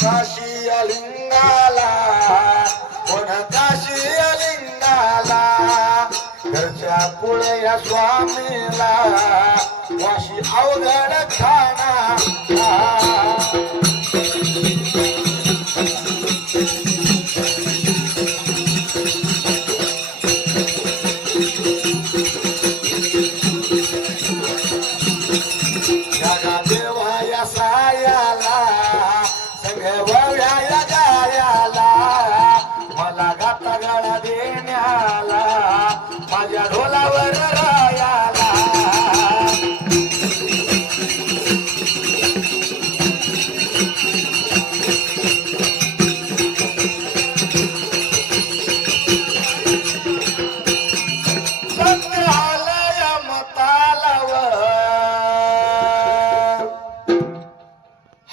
काशी घरच्या पुढे या स्वामीला वाशी अवघड खाना.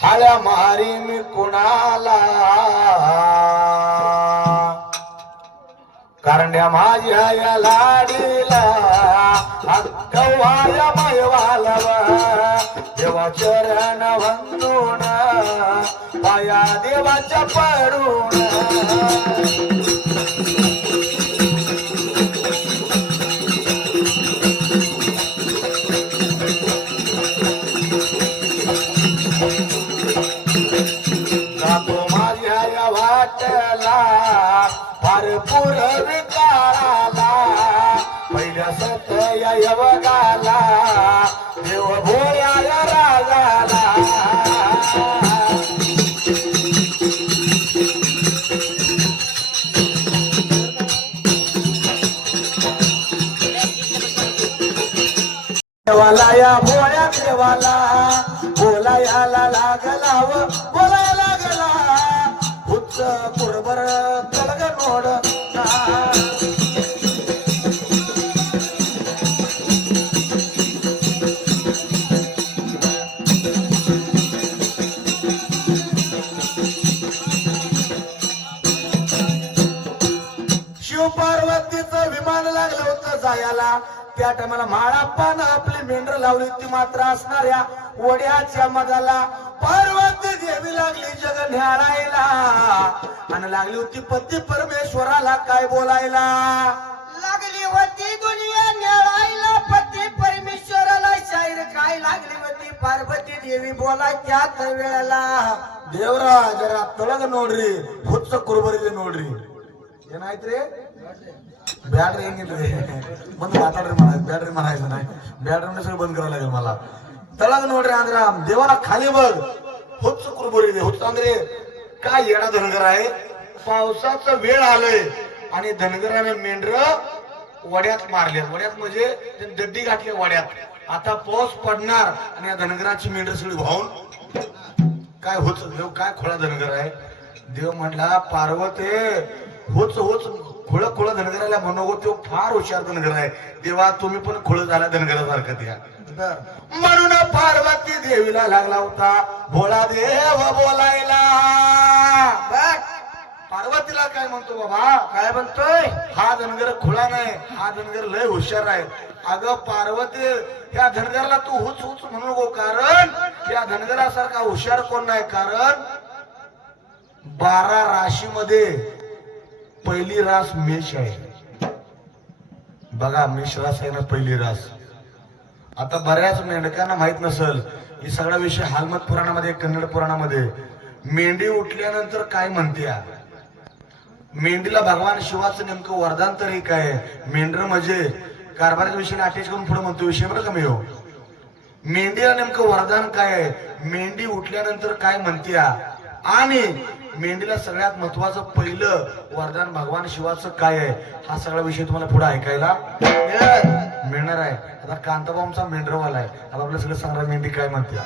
हाळ्या मारी मी कुणाला? करण्या माझ्या या लाडीला अक्कवाया मैवाला देवा चरण वंदून पाया देवाच्या पडून. भरपूर विकाराला पहिल्या सत यवगाला देव भोया राजाला. देवाला या भोळ्या देवाला बोलायला लागला व बोलायला लागला. उच्च कुरबर मात्र असणाऱ्या वड्याच्या मधाला पार्वती देवी लागली जग न्यारायला आणि लागली होती पती परमेश्वराला काय बोलायला लागली होती दुनिया न्याळायला पती परमेश्वराला शाहीर काय लागली होती पार्वती देवी बोला त्याच वेळेला ದೇವರ ಜರ ತೊಳಗ ನೋಡ್ರಿ ಹುಚ್ಚ ಕುರುಬರಿಗೆ ನೋಡ್ರಿ ಏನಾಯ್ತ್ರಿ ಬ್ಯಾಡ್ರಿ ಹೆಂಗಿಲ್ರಿ ಬಂದು ಮಾತಾಡ್ರಿ मला ಬ್ಯಾಡ್ರಿ म्हणायचं नाही ಬ್ಯಾಡ್ರಿ सगळं बंद करायला लागेल मला तळग ನೋಡ್ರಿ ಅಂದ್ರ देवाला खाली बघ हुच्च कुरबुरी हुच्च ಅಂದ್ರೆ काय येणा धनगर आहे पावसाचं वेळ आलंय आणि धनगराने मेंढर वड्यात मारले वड्यात म्हणजे ते दड्डी घातली वड्यात आता पाऊस पडणार आणि या धनगराची मेंढर सगळी वाहून काय होच देव काय खोळा धनगर आहे देव म्हणला पार्वते होच होच खोळ खोळ धनगराला म्हणू तो फार हुशार धनगर आहे. देवा तुम्ही पण खोळ झाला धनगरासारखं द्या. म्हणून पार्वती देवीला लागला होता. भोळा देव बोलायला. पार्वतीला काय म्हणतो बाबा? काय म्हणतोय? हा धनगर खुळा नाही हा धनगर लय हुशार आहे. अगं पार्वती या धनगरला तू हुच हुच म्हणू नको कारण या धनगरासारखा हुशार कोण नाही? कारण बारा राशीमध्ये पहिली रास मेष आहे. बघा मेष रास आहे ना पहिली रास. आता बऱ्याच मेंढकांना माहीत नसल ही सगळा विषय हालमत पुराणामध्ये कन्नड पुराणामध्ये. मेंढी उठल्यानंतर काय म्हणत्या? मेंढीला भगवान शिवाचं नेमकं वरदान तरी काय? मेंढर म्हणजे कारभाराच्या विषयाला अटॅच करून पुढे म्हणतो विषय बरं का मी हो? मेंढीला नेमकं वरदान काय? आहे मेंढी उठल्यानंतर काय म्हणत्या? आणि मेंढीला सगळ्यात महत्वाचं पहिलं वरदान भगवान शिवाचं काय आहे? हा सगळा विषय तुम्हाला पुढे ऐकायला मिळणार आहे. आता कांताबामचा मेंढरवाला आहे. आता आपल्या सगळं सांगणार मेंढी काय म्हणत्या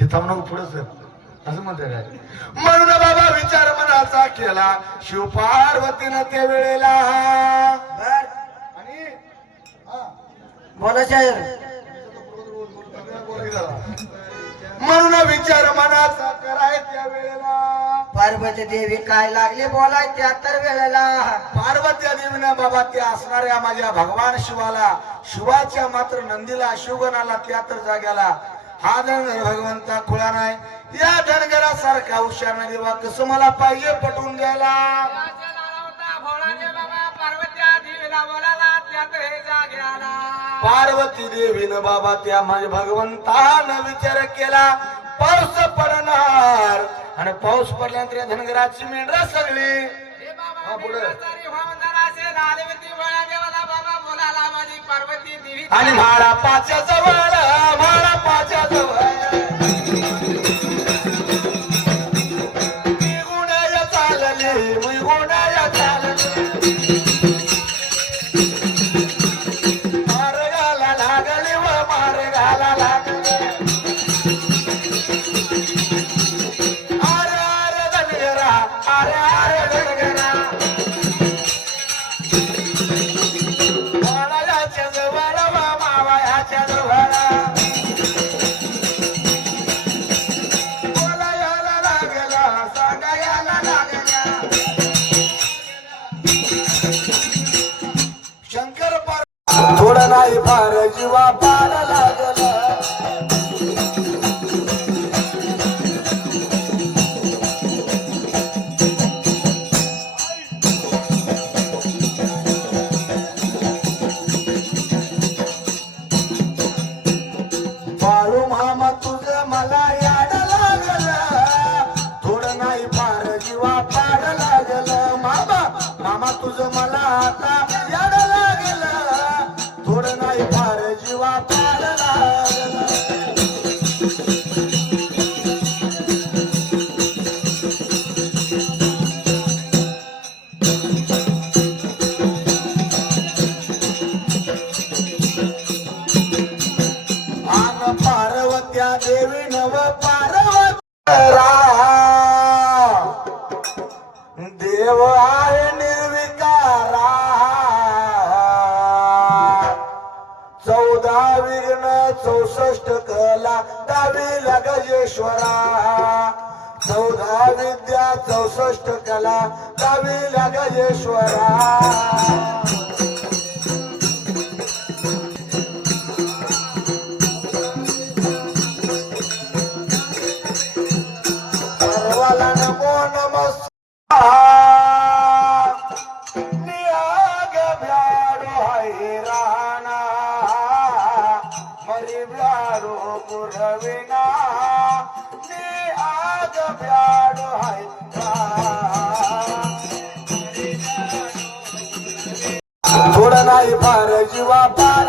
ते थांबणं पुढं सर. असं म्हणते काय? म्हणून बाबा विचार मनाचा केला. शिवपार्वतीनं त्या वेळेला. आणि? बोला म्हणून विचार मनाचा कराय त्या वेळेला. पार्वती देवी काय लागली बोलाय त्या तर वेळेला. पार्वत्या देवीनं बाबा त्या असणाऱ्या माझ्या भगवान शिवाला शिवाच्या मात्र नंदीला शिवगणाला त्या तर जाग्याला. हा धनगर भगवंता खुळा नाही. या धनगरासारखा हुशार नाही देवा कसं मला पाहिजे पटवून द्यायला? पार्वती देवीनं बाबा त्या माझ्या भगवंतानं विचार केला पाऊस पडणार. आणि पाऊस पडल्यानंतर या धनगराची मेंढरा सगळी. हा. आणि म्हाळा पाच्या जवळ. थोडं नाही फार जीवा देवी नव पार्वत देव आहे निर्विकारा. चौदा विघ्न चौसष्ट कला दहावी गजेश्वरा चौदा विद्या चौसष्ट कला दहावी गजेश्वरा नमो नमस्कार नियाग ब्याडो हैराणा मरी ब्याडो पुरविना नि ब्याडो नाही फार जीवा पार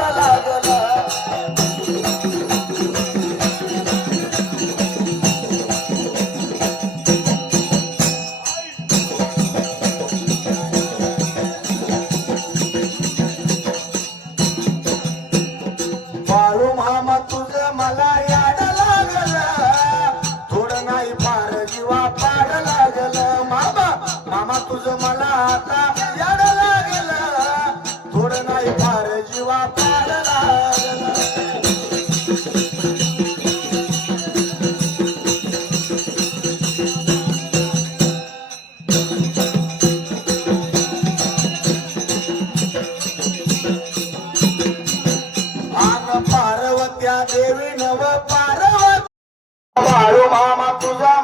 बाळू मामा तुझा